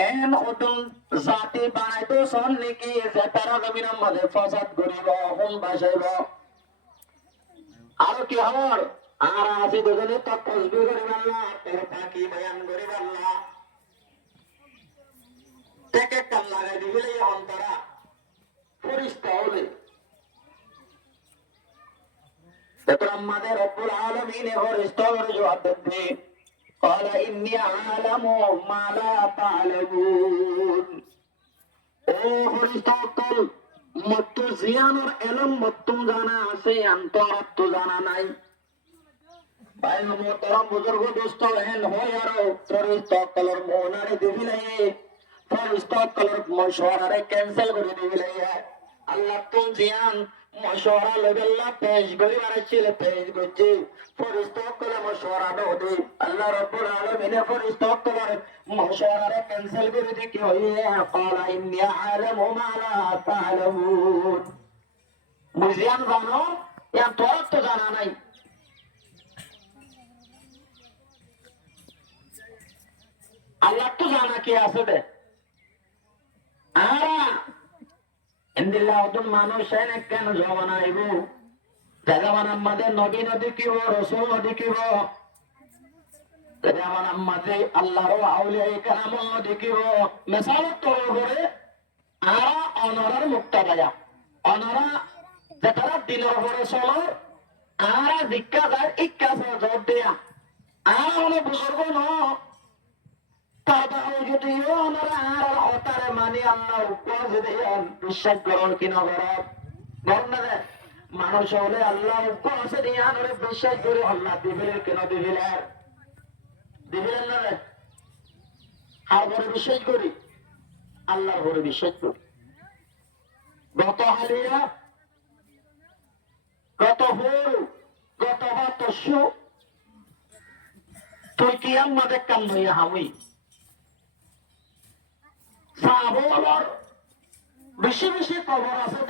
N অতুন জাতি বানাইতো সন নাকি যে তারা জমিনের মাঝে ফসাদ করিব হুন বাসাইব আর কি হওয়ার আর আছে দুজনে তো তসবিহ করিব আল্লাহ তোর পাকি বয়ান করিব আল্লাহ এক এক কান লাগাই দিলে অন্তরা ফরিস্তা হলে তারপর আমাদের রব্বুল আলামিন ফরিস্তা হলে জবাব দেবে قال إني أعلم ما لا تعلمون ও ফরিস্তাকুল মত্তু জিয়ানোর এলম মত্তু জানা আছে অন্তরত্ব জানা নাই ভাই মোহতরম বুজুর্গ দোস্ত হেন হয় আরো ফরিস্তাকুলের মোহনারে দিবিলাই ফরিস্তাকুলের মশওয়ারারে ক্যান্সেল করে দিবিলাই আল্লাহ তুম জিয়ান মশওয়ারা লবেল্লা পেশ করিবার ছিল পেশ করছে ফরিস্তাকুলের মশওয়ারা দে আল্লাহ রাব্বুল আলামিন ফরিস্তাকুলের মশওয়ারারে ক্যান্সেল করে দি কি হইয়ে ক্বালা ইন্নী আ'লামু মা লা তা'লামুন বুঝিয়ান জানো এর তোর তো জানা নাই আল্লাহ তো জানা কি আছে দে মানুষ কেন জমানা আইব জামান আমাদের নবী নদী কিব রসুল নদী কিব যেমন আমাদের আল্লাহর আউলিয়া কেরাম নদী কিব মেসালত তোর করে আর অনরার মুক্তা দেয়া অনরা যেটারা দিনের উপরে চলো আর ভিক্ষা যায় ইচ্ছা জব দেয়া আর হলো বুজুর্গ ন মানুষ হলে আল্লাহ আছে বিশ্বাস করে আল্লাহ দিবিলের কেন দিবিলের দিবিলেন না রে আর বড় বিশ্বাস করি আল্লাহর বড় বিশ্বাস করি গত হালিয়া গত হল গত বাতস্য তুই কি আমাদের কাম হইয়া হামি সাহাবর বেশি বেশি কবর আছে